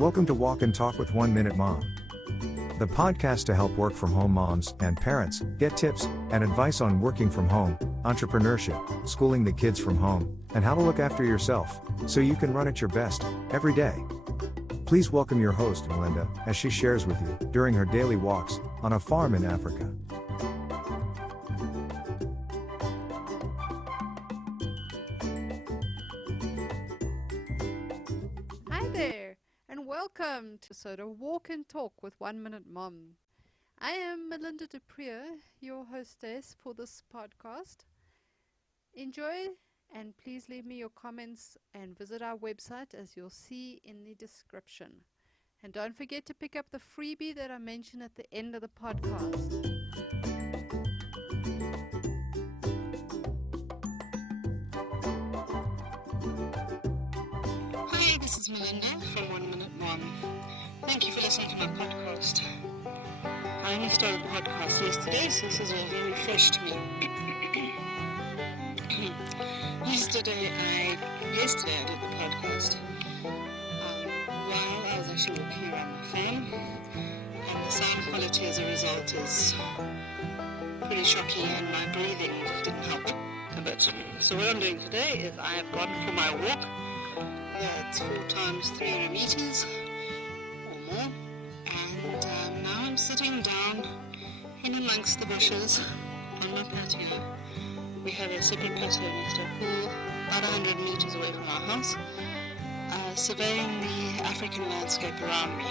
Welcome to Walk and Talk with 1 Minute Mom, the podcast to help work from home moms and parents get tips and advice on working from home, entrepreneurship, schooling the kids from home, and how to look after yourself so you can run at your best every day. Please welcome your host, Melinda, as she shares with you during her daily walks on a farm in Africa. Hi there, and welcome to Soda Walk and Talk with 1 Minute Mom. I am Melinda Duprier, your hostess for this podcast. Enjoy, and please leave me your comments and visit our website as you'll see in the description. And don't forget to pick up the freebie that I mentioned at the end of the podcast. Hi, this is Melinda from 1 Minute Mom. Thank you for listening to my podcast. I only started the podcast yesterday, so this is all very fresh to me. Yesterday I did the podcast while I was actually walking around my farm, and the sound quality as a result is pretty shocking, and my breathing didn't help a bit. So what I'm doing today is I have gone for my walk. It's 4 times 300 meters or more, and now I'm sitting down in amongst the bushes on my patio. We have a separate patio next to a pool, about 100 meters away from our house, surveying the African landscape around me.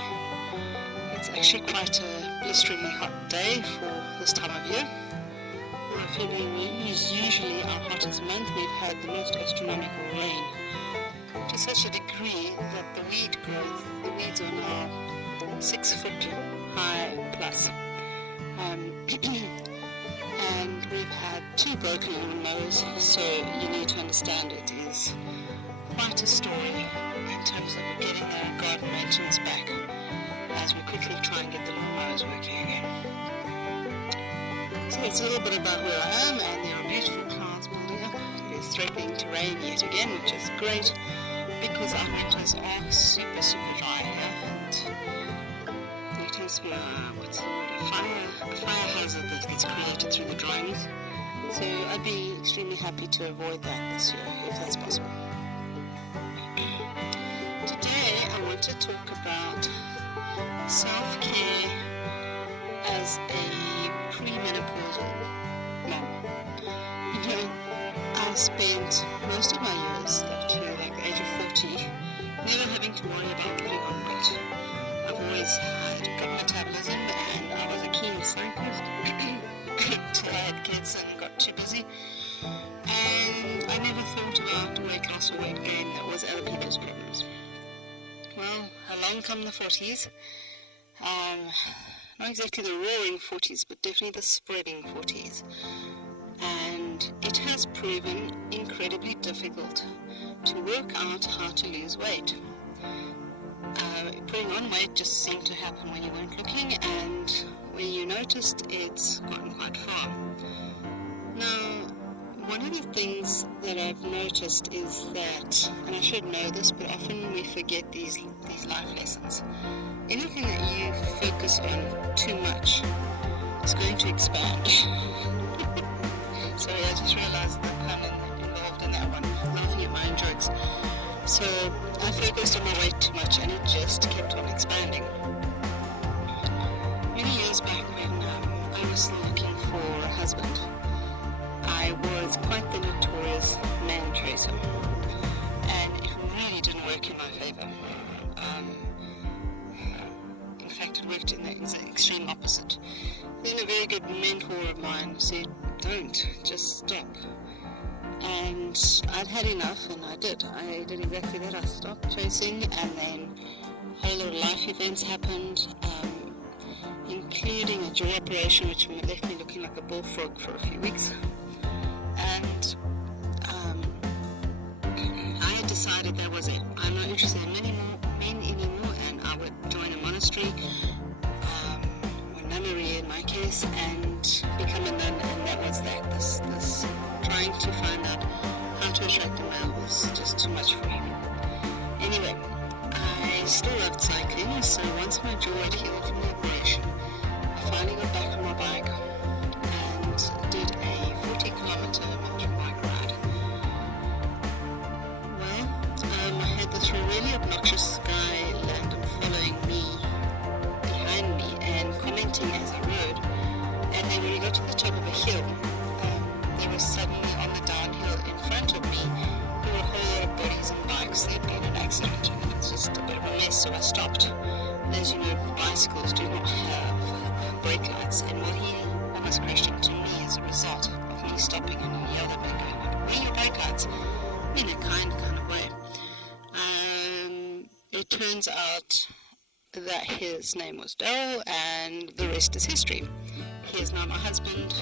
It's actually quite a blisteringly hot day for this time of year. February is usually our hottest month. We've had the most astronomical rain, to such a degree that the weeds are now 6 foot high plus. And we've had 2 broken lawnmowers, so you need to understand it is quite a story in terms of getting the garden maintenance back as we quickly try and get the lawnmowers working again. So it's a little bit about where I am, and there are beautiful clouds building up. It is threatening to rain yet again, which is great, because our winters are super dry here, and there tends to be a fire hazard that gets created through the dryness. So I'd be extremely happy to avoid that this year, if that's possible. Today I want to talk about self-care as a premenopausal mom. I've spent most of my years up to like the age of 40 never having to worry about putting on weight. I've always had good metabolism, and I was a keen cyclist until I had kids and got too busy. And I never thought about weight loss or weight gain. That was other people's problems. Well, along come the 40s. Not exactly the roaring 40s, but definitely the spreading 40s. And it has proven incredibly difficult to work out how to lose weight. Putting on weight just seemed to happen when you weren't looking, and when you noticed, it's gotten quite far. Now, one of the things that I've noticed is that, and I should know this, but often we forget these life lessons. Anything that you focus on too much is going to expand. Sorry, I just realized the pun involved in that one, laughing at my own jokes. So I focused on my weight too much, and it just kept on expanding. Many years back when I was still looking for a husband, I was quite the notorious man chaser, and it really didn't work in my favor. In fact, it worked in the extreme opposite. Then a very good mentor of mine said, "Don't, just stop." And I'd had enough, and I did exactly that. I stopped chasing, and then a whole lot of life events happened, including a jaw operation, which left me looking like a bullfrog for a few weeks. And I had decided that was it. I'm not interested in men anymore, and I would join a monastery, or nunnery in my case, and become a nun, and that was that. This trying to find out how to attract a man was just too much for me. Anyway, I still love out cycling, so once my jaw had healed from the operation, I finally got back on my bike and did a 40-kilometer mountain bike ride. Well, I had this really obnoxious guy random following me, behind me, and commenting as I rode. And then when we got to the top of a hill, there was suddenly on the downhill in front of me, there were a whole lot of bodies and bikes that had been in an accident. And it was just a bit of a mess, so I stopped. And as you know, bicycles do not have brake lights, and well, he almost crashed into me as a result of me stopping, and he yelled at me going, "Where are your brake lights?" In a kind of way. It turns out that his name was Daryl, and the rest is history. He is now my husband,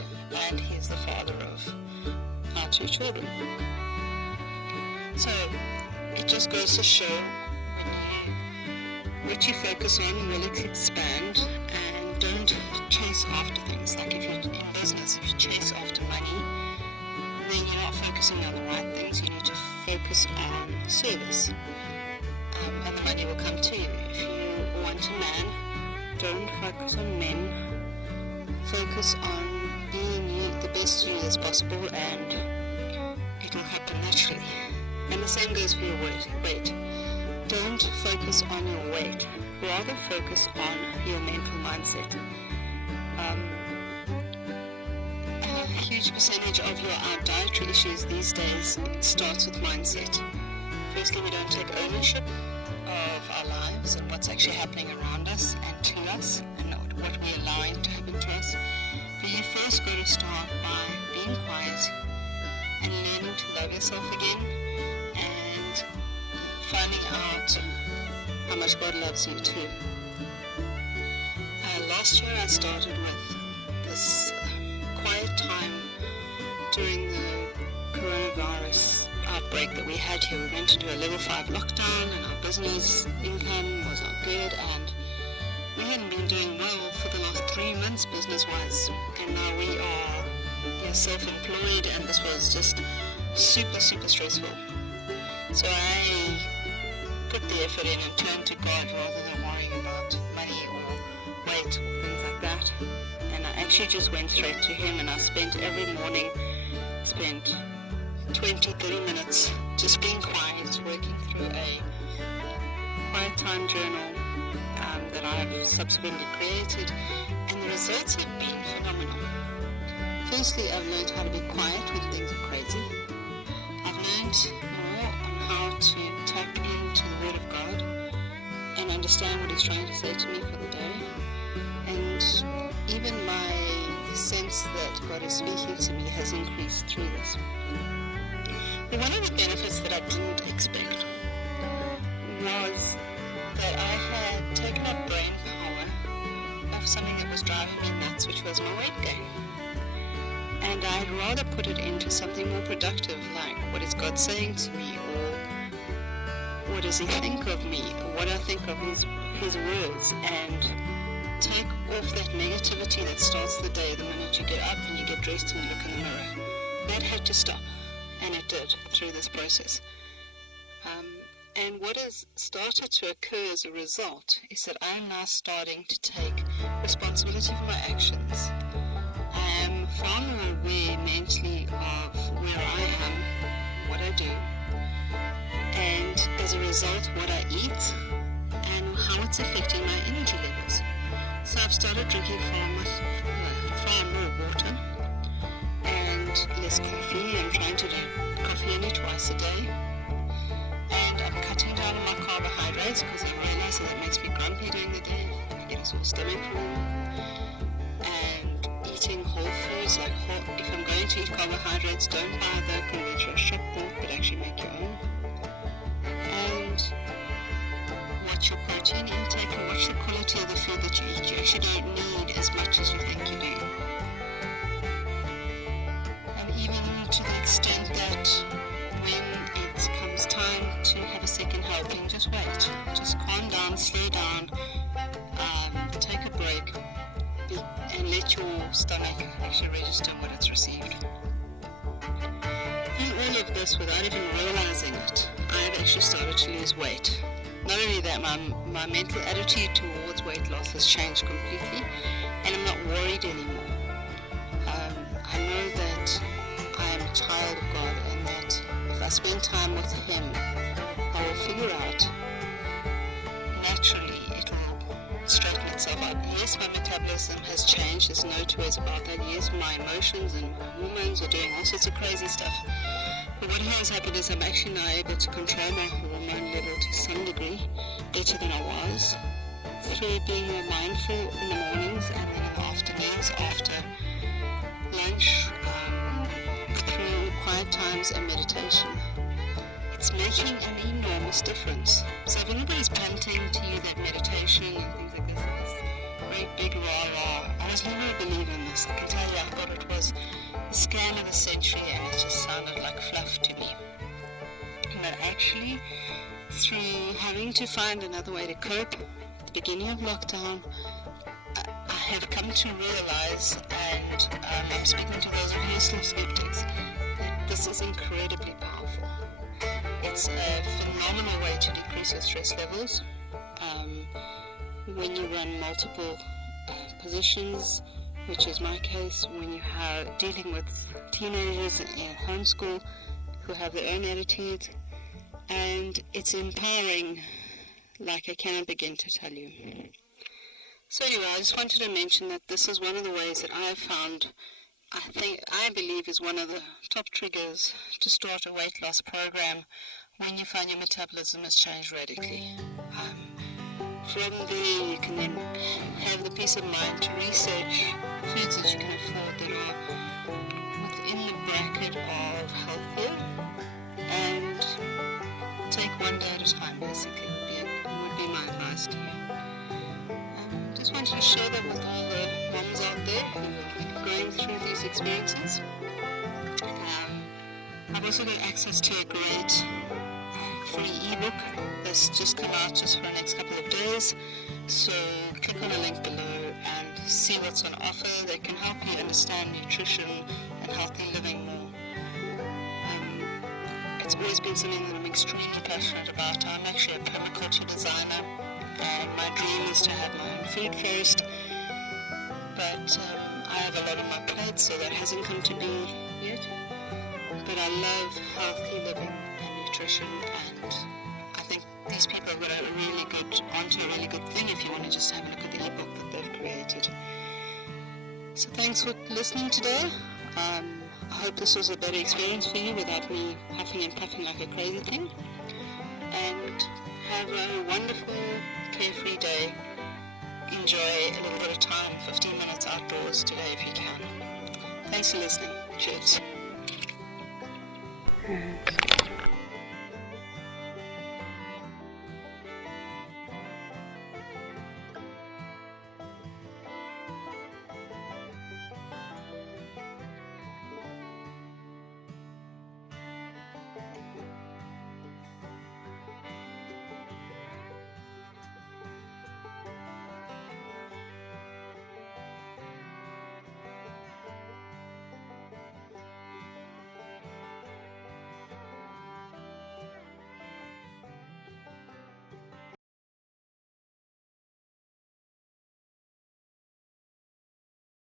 and he is the father of our 2 children. So, it just goes to show what you focus on will expand, and don't chase after things. Like if you're in business, if you chase after money, then you're not focusing on the right things. You need to focus on service, and the money will come to you. If you want a man, don't focus on men. Focus on being you, the best you as possible, and it will happen naturally. And the same goes for your weight. Don't focus on your weight. Rather focus on your mental mindset. A huge percentage of our dietary issues these days starts with mindset. Firstly, we don't take ownership of our lives and what's actually happening around us and to us, and not what we're allowing to happen to us. But you first got to start by being quiet and learning to love yourself again, and finding out how much God loves you too. Last year I started with this quiet time during the coronavirus outbreak that we had here. We went into a level 5 lockdown, and our business income was not good, and we hadn't been doing well for the last 3 months business-wise, and now we are self-employed, and this was just super stressful. So I put the effort in and turned to God rather than worrying about money or weight or things like that. And I actually just went straight to Him, and I spent every morning 20-30 minutes just being quiet, working through a quiet time journal that I've subsequently created, and the results have been phenomenal. Firstly, I've learned how to be quiet when things are crazy. I've learned more on how to tap into the Word of God and understand what He's trying to say to me for the day, and even my sense that God is speaking to me has increased through this. But one of the benefits that I didn't expect was that I had taken up brain power of something that was driving me nuts, which was my weight gain. And I'd rather put it into something more productive, like what is God saying to me, or what does He think of me, or what I think of His words, and take off that negativity that starts the day the minute you get up and you get dressed and you look in the mirror. That had to stop, and it did through this process. And what has started to occur as a result is that I'm now starting to take responsibility for my actions. I am far more aware mentally of where I am, what I do, and as a result what I eat and how it's affecting my energy levels. So I've started drinking far more water and less coffee. I'm trying to do coffee only twice a day. And I'm cutting down on my carbohydrates because I realize that makes me grumpy during the day. I get a sore stomach problem. And eating whole foods, like if I'm going to eat carbohydrates, don't buy the conventional shop bought, but actually make your own. And watch your protein intake and watch the quality of the food that you eat. You actually don't need as much as you think you do. And even to the extent that when it comes time to have a second helping, just wait. Just calm down, slow down, take a break, and let your stomach actually register what it's received. In all of this, without even realizing it, I've actually started to lose weight. Not only that, my mental attitude towards weight loss has changed completely, and I'm not worried anymore. I know that I am a child of God, and that if I spend time with Him, I will figure out, naturally, it will straighten itself out. Yes, my metabolism has changed, there's no two ways about that. Yes, my emotions and my hormones are doing all sorts of crazy stuff. But what has happened is I'm actually now able to control my hormone level to some degree, better than I was, through being more mindful in the mornings and then in the afternoons after lunch, through quiet times and meditation. It's making an enormous difference. So if anybody's panting to you that meditation and things like this is great big rah-rah, I was never a believer in this. I can tell you, I thought it was the scam of the century and it just sounded like fluff to me. But actually, through having to find another way to cope, at the beginning of lockdown, I have come to realize, and I'm speaking to those of you who are still skeptics, that this is incredibly powerful. It's a phenomenal way to decrease your stress levels. When you run multiple positions, which is my case, when you are dealing with teenagers in homeschool who have their own attitudes, and it's empowering like I cannot begin to tell you. So anyway, I just wanted to mention that this is one of the ways that I have found, I believe is one of the top triggers to start a weight loss program when you find your metabolism has changed radically. From there, you can then have the peace of mind to research foods that you can afford that are within the bracket of healthier, and take one day at a time, basically, would be my advice to you. Just wanted to share that with all the moms out there who are going through these experiences. I've also got access to a great free ebook that's just come out just for the next couple of days. So click on the link below and see what's on offer that can help you understand nutrition and healthy living more. It's always been something that I'm extremely passionate about. I'm actually a permaculture designer, and my dream is to have my own food first. But I have a lot on my plate, so that hasn't come to be yet. But I love healthy living and nutrition, and I think these people have got onto a really good thing if you want to just have a look at the ebook that they've created. So thanks for listening today. I hope this was a better experience for you without me huffing and puffing like a crazy thing. And have a wonderful, carefree day. Enjoy a little bit of time, 15 minutes outdoors today if you can. Thanks for listening. Cheers.